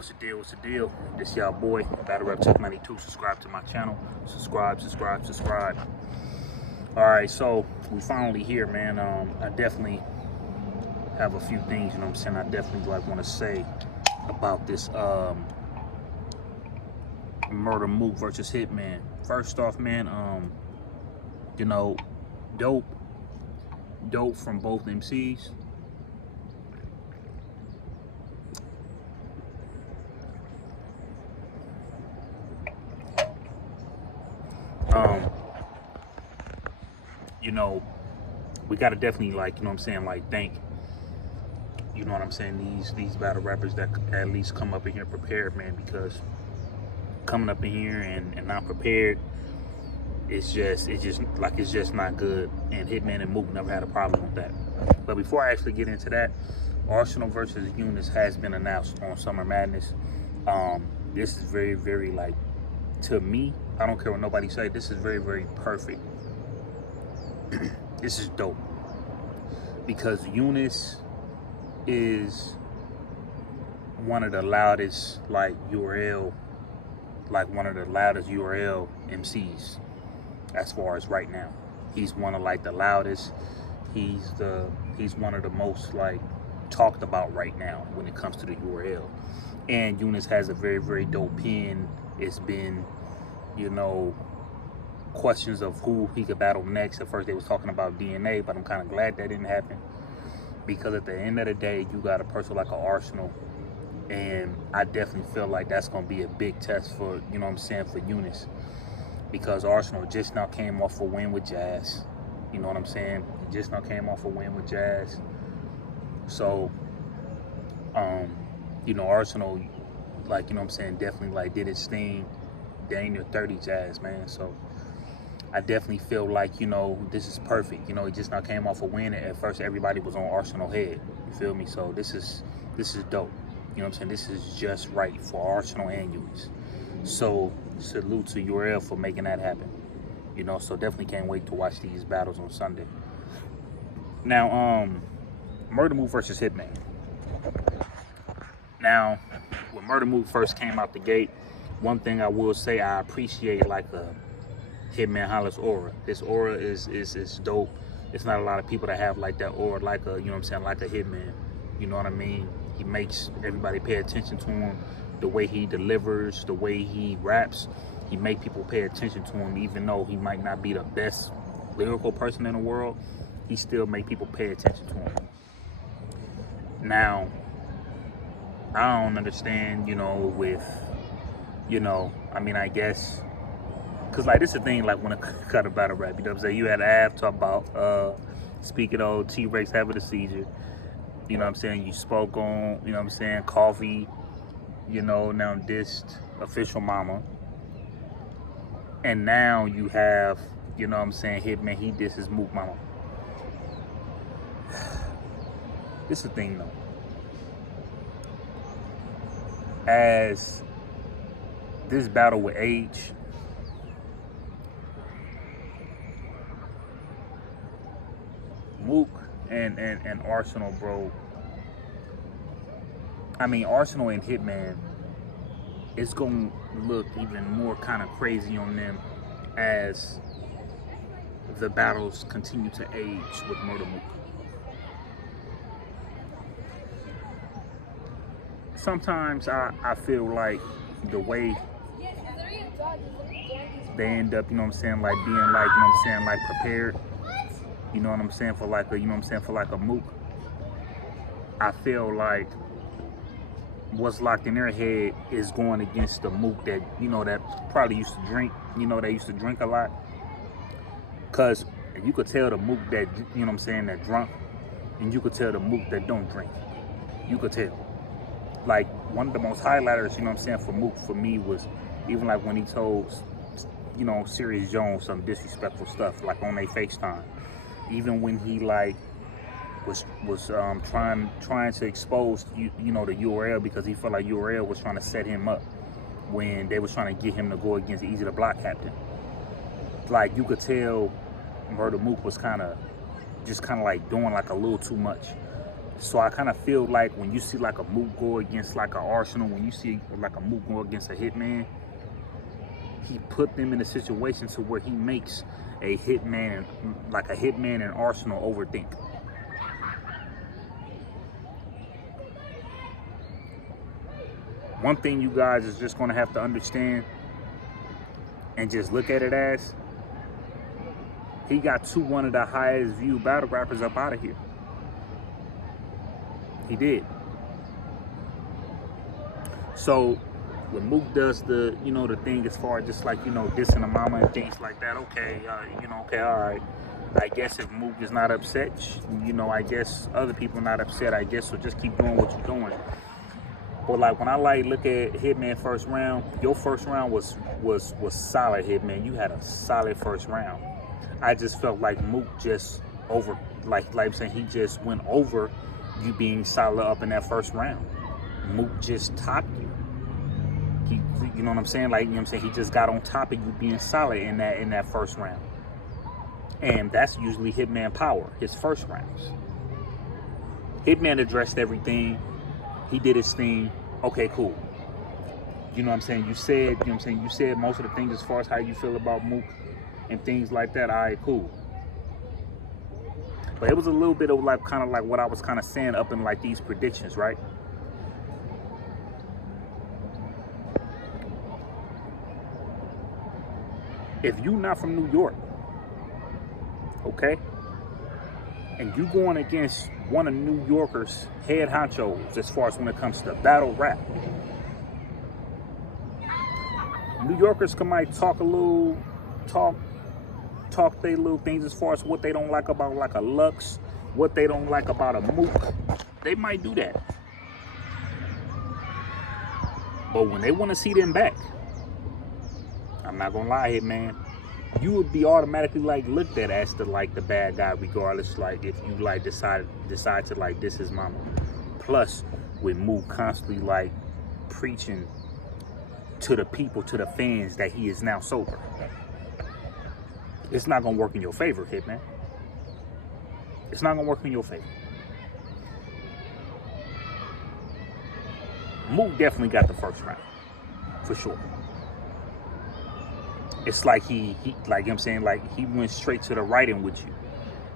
What's the deal? What's the deal? This y'all boy, Battle Rap Chuck 92. Subscribe to my channel. Subscribe. Alright, so we finally here, man. I definitely have a few things, you know what I'm saying, I definitely want to say about this Murda Mook versus Hitman. First off, man, you know, dope from both MCs. You know, we gotta definitely, like, you know what I'm saying, like, thank, you know what I'm saying, these battle rappers that at least come up in here prepared, man, because coming up in here and not prepared, it's just not good. And Hitman and Mook never had a problem with that. But before I actually get into that, Arsenal versus Yunus has been announced on Summer Madness. This is very, very, like, to me, I don't care what nobody say, this is very, very perfect. This is dope because Yunus is one of the loudest, like, URL, like one of the loudest URL MCs as far as right now. He's one of, like, the loudest. He's one of the most, like, talked about right now when it comes to the URL. And Yunus has a very, very dope pen. It's been, you know, questions of who he could battle next. At first they was talking about DNA, but I'm kind of glad that didn't happen, because at the end of the day, you got a person like an Arsenal, and I definitely feel like that's going to be a big test for, you know what I'm saying, for Yunus, because Arsenal just now came off a win with Jazz. You know what I'm saying? He just now came off a win with Jazz. So, you know, Arsenal, like, you know what I'm saying, definitely, like, did its thing. Dang near 30 Jazz, man. So I definitely feel like, you know, this is perfect. You know, he just now came off a win. At first, everybody was on Arsenal head. You feel me? So this is dope. You know what I'm saying? This is just right for Arsenal and Yunus. So salute to URL for making that happen. You know, so definitely can't wait to watch these battles on Sunday. Now, Murda Mook versus Hitman. Now, when Murda Mook first came out the gate, one thing I will say, I appreciate, like, a Hitman Holla's aura. His aura is dope. It's not a lot of people that have, like, that aura, like a, you know what I'm saying, like a Hitman. You know what I mean? He makes everybody pay attention to him. The way he delivers, the way he raps, he make people pay attention to him, even though he might not be the best lyrical person in the world. He still make people pay attention to him. Now, I don't understand, you know, with, you know, I mean, I guess, because, like, this is the thing, like, when it cut a battle rap, you know what I'm saying? You had Av talk about, speaking of T-Rex having a seizure, you know what I'm saying? You spoke on, you know what I'm saying, Coffee, you know, now dissed Official Mama. And now you have, you know what I'm saying, Hitman, he disses Mook Mama. This is the thing, though. As this battle with age, Mook and Arsenal, bro. I mean, Arsenal and Hitman, it's gonna look even more kind of crazy on them as the battles continue to age with Murda Mook. Sometimes I feel like the way they end up, you know what I'm saying, like being, like, you know what I'm saying, like prepared, you know what I'm saying, for like a, you know what I'm saying, for like a Mook, I feel like what's locked in their head is going against the Mook that, you know, that probably used to drink, you know, they used to drink a lot. Cause you could tell the Mook that, you know what I'm saying, that drunk, and you could tell the Mook that don't drink. You could tell. Like, one of the most highlighters, you know what I'm saying, for Mook, for me, was even like when he told, you know, Sirius Jones some disrespectful stuff, like on their FaceTime. Even when he, like, was trying to expose, you know, the URL, because he felt like URL was trying to set him up when they was trying to get him to go against Easy the Block Captain. Like, you could tell Murda Mook was kind of like doing, like, a little too much. So I kind of feel like when you see like a mook go against like an Arsenal, when you see like a mook go against a hitman, he put them in a situation to where he makes a hitman, like a hitman and Arsenal, overthink. One thing you guys is just gonna have to understand and just look at it as, he got one of the highest viewed battle rappers up out of here. He did. So when Mook does the, you know, the thing as far as just like, you know, dissing a mama and things like that, okay, you know, okay, all right. I guess if Mook is not upset, you know, I guess other people not upset, I guess, so just keep doing what you're doing. But like when I like look at Hitman first round, your first round was solid, Hitman. You had a solid first round. I just felt like Mook just over, like I'm saying, he just went over you being solid up in that first round. Mook just topped you. He, you know what I'm saying? Like, you know what I'm saying? He just got on top of you being solid in that first round. And that's usually Hitman power, his first rounds. Hitman addressed everything. He did his thing. Okay, cool. You know what I'm saying? You said, you know what I'm saying? You said most of the things as far as how you feel about Mook and things like that. All right, cool. But it was a little bit of like kind of like what I was kind of saying up in like these predictions, right? If you not from New York, okay, and you going against one of New Yorkers' head honchos as far as when it comes to battle rap, New Yorkers might talk a little, talk their little things as far as what they don't like about like a Lux, what they don't like about a Mook. They might do that. But when they want to see them back, I'm not gonna lie here, man, you would be automatically like looked at as the like the bad guy, regardless, like if you like decide to like diss his mama. Plus with Mook constantly like preaching to the people, to the fans, that he is now sober. It's not gonna work in your favor, Hitman. It's not gonna work in your favor. Mook definitely got the first round, for sure. It's like he like, you know what I'm saying, like he went straight to the writing with you.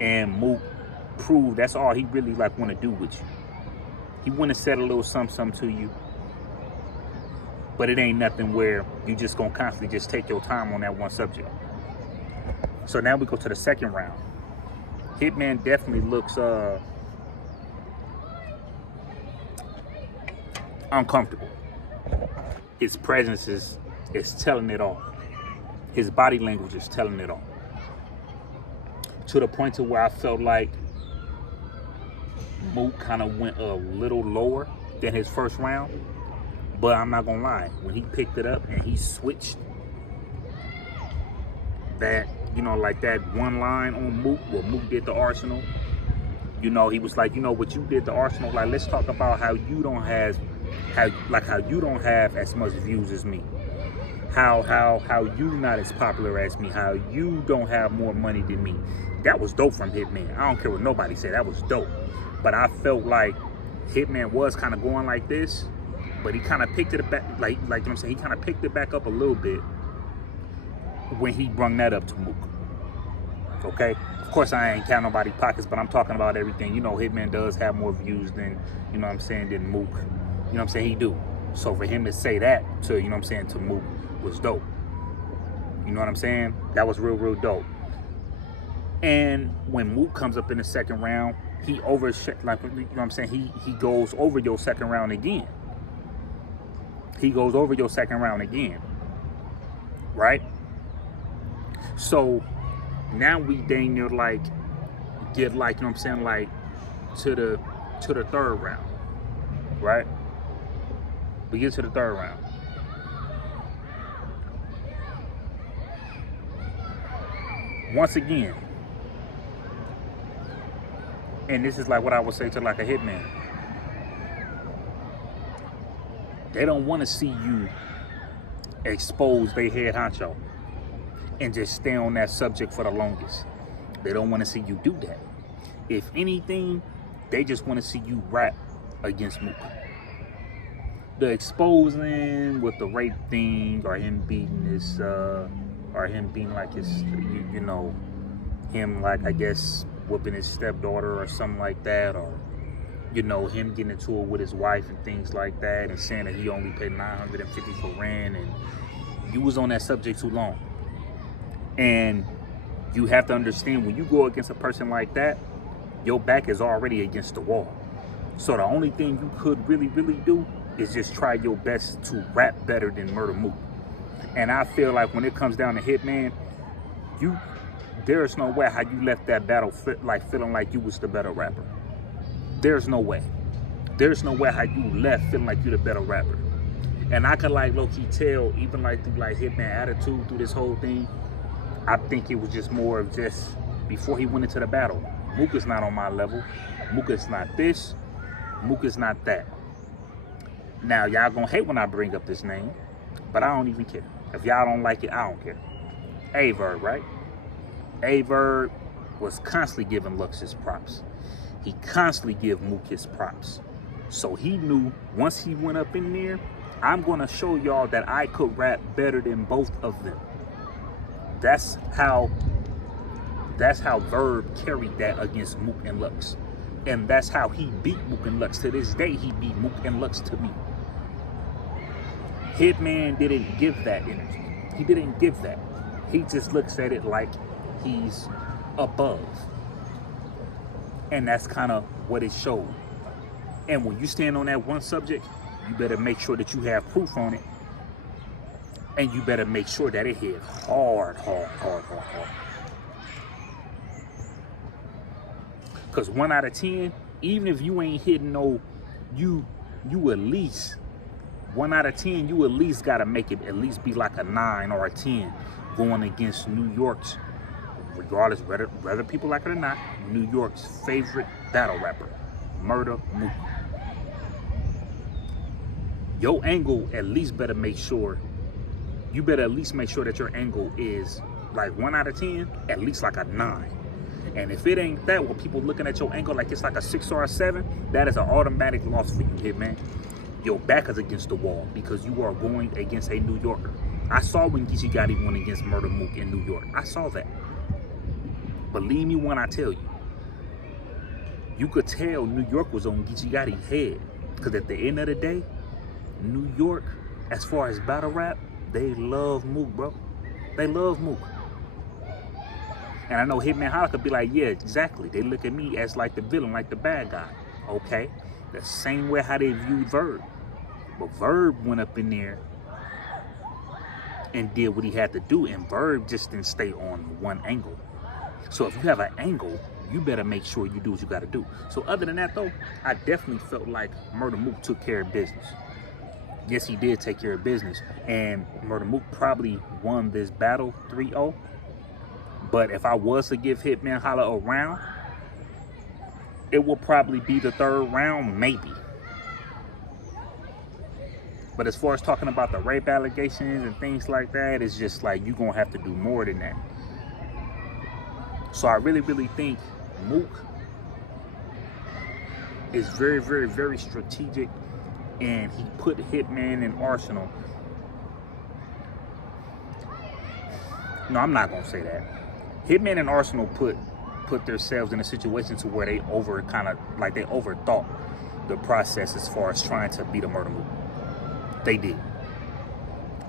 And Mook proved that's all he really like want to do with you. He want to set a little something to you. But it ain't nothing where you just gonna constantly just take your time on that one subject. So now we go to the second round. Hitman definitely looks uncomfortable. His presence is telling it all. His body language is telling it all. To the point to where I felt like Mook kind of went a little lower than his first round. But I'm not gonna lie, when he picked it up and he switched that, you know, like that one line on Mook, where Mook did the Arsenal, you know, he was like, you know, what you did the Arsenal, like, let's talk about how you don't have, how you don't have as much views as me. How you not as popular as me, how you don't have more money than me. That was dope from Hitman. I don't care what nobody said, that was dope. But I felt like Hitman was kind of going like this, but he kind of picked it back, like you know what I'm saying, he kind of picked it back up a little bit when he brung that up to Mook. Okay? Of course, I ain't count nobody's pockets, but I'm talking about everything. You know, Hitman does have more views than, you know what I'm saying, than Mook. You know what I'm saying? He do. So for him to say that to, you know what I'm saying, to Mook was dope. You know what I'm saying? That was real dope. And when Mook comes up in the second round, he overshot, like, you know what I'm saying, he goes over your second round again. He goes over your second round again. Right? So now we dang near like get like, you know what I'm saying, like to the third round. Right? We get to the third round. Once again, and this is like what I would say to like a hitman, they don't want to see you expose their head honcho and just stay on that subject for the longest. They don't want to see you do that. If anything, They just want to see you rap against Mook. The exposing with the rape thing, or him beating his, or him being like his, you know, him like, I guess, whooping his stepdaughter or something like that, or, you know, him getting into it with his wife and things like that, and saying that he only paid $950 for rent, and you was on that subject too long. And you have to understand, when you go against a person like that, your back is already against the wall. So the only thing you could really do is just try your best to rap better than Murda Mook. And I feel like when it comes down to Hitman, there's no way how you left that battle feeling like you was the better rapper. There's no way. There's no way how you left feeling like you the better rapper. And I could like low-key tell, even like through like Hitman attitude through this whole thing, I think it was just more of just before he went into the battle. Mook is not on my level. Mook is not this. Mook is not that. Now, y'all gonna hate when I bring up this name, but I don't even care. If y'all don't like it, I don't care. Verb, right? Verb was constantly giving Lux his props. He constantly give Mook his props. So he knew once he went up in there, I'm gonna show y'all that I could rap better than both of them. That's how Verb carried that against Mook and Lux. And that's how he beat Mook and Lux. To this day, he beat Mook and Lux to me. Hitman didn't give that energy. He didn't give that. He just looks at it like he's above. And that's kind of what it showed. And when you stand on that one subject, you better make sure that you have proof on it. And you better make sure that it hit hard. Because 1 out of 10, even if you ain't hitting no, you at least, 1 out of 10, you at least got to make it at least be like a 9 or a 10 going against New York's, regardless whether people like it or not, New York's favorite battle rapper, Murda Mook. Your angle at least better make sure, you better at least make sure that your angle is like 1 out of 10, at least like a 9. And if it ain't that, with people looking at your angle like it's like a 6 or a 7, that is an automatic loss for you, Hitman. Your back is against the wall because you are going against a New Yorker. I saw when Geechee Gotti went against Murda Mook in New York. I saw that. Believe me when I tell you. You could tell New York was on Geechee Gotti's head. Because at the end of the day, New York, as far as battle rap, they love Mook, bro. They love Mook. And I know Hitman Holla could be like, yeah, exactly. They look at me as like the villain, like the bad guy. Okay. The same way how they viewed Verb. But Verb went up in there and did what he had to do. And Verb just didn't stay on one angle. So if you have an angle, you better make sure you do what you got to do. So other than that, though, I definitely felt like Murda Mook took care of business. Yes, he did take care of business. And Murda Mook probably won this battle 3-0. But if I was to give Hitman Holla a round, it will probably be the 3rd round, maybe. But as far as talking about the rape allegations and things like that, it's just like you're going to have to do more than that. So I really think Mook is very strategic, and he put Hitman in Arsenal. No, I'm not going to say that. Hitman and Arsenal put themselves in a situation to where they overthought the process as far as trying to beat a Murda Mook. They did.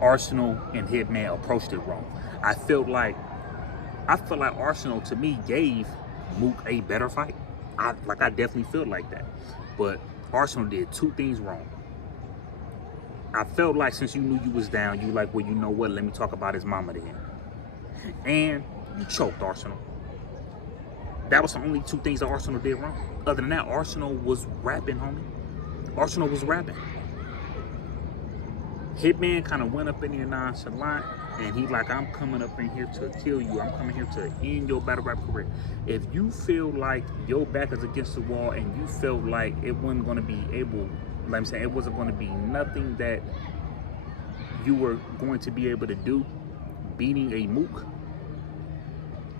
Arsenal and Hitman approached it wrong. I feel like Arsenal to me gave Mook a better fight. I definitely feel like that. But Arsenal did 2 things wrong. I felt like since you knew you was down, you like, well, you know what? Let me talk about his mama then. And you choked Arsenal. That was the only 2 things that Arsenal did wrong. Other than that, Arsenal was rapping, homie. Arsenal was rapping. Hitman kind of went up in there nonchalant, and he like, I'm coming up in here to kill you. I'm coming here to end your battle rap career. If you feel like your back is against the wall and you felt like it wasn't going to be able, like I'm saying, it wasn't going to be nothing that you were going to be able to do beating a Mook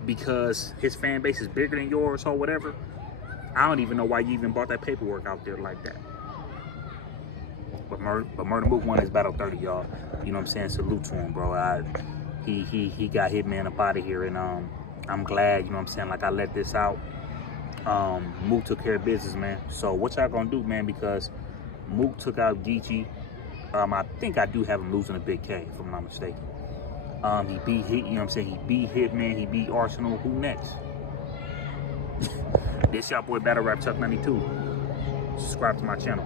because his fan base is bigger than yours or whatever, I don't even know why you even brought that paperwork out there like that. But Murda Mook won his battle 30, y'all. You know what I'm saying? Salute to him, bro. He got Hitman up out of here, and I'm glad, you know what I'm saying, like I let this out. Mook took care of business, man. So what y'all gonna do, man? Because Mook took out Geechee. I think I do have him losing a Big K, if I'm not mistaken. He beat Hit, you know what I'm saying? He beat Hitman, he beat Arsenal. Who next? This y'all boy Battle Rap Chuck 92. Subscribe to my channel.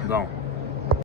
I'm gone.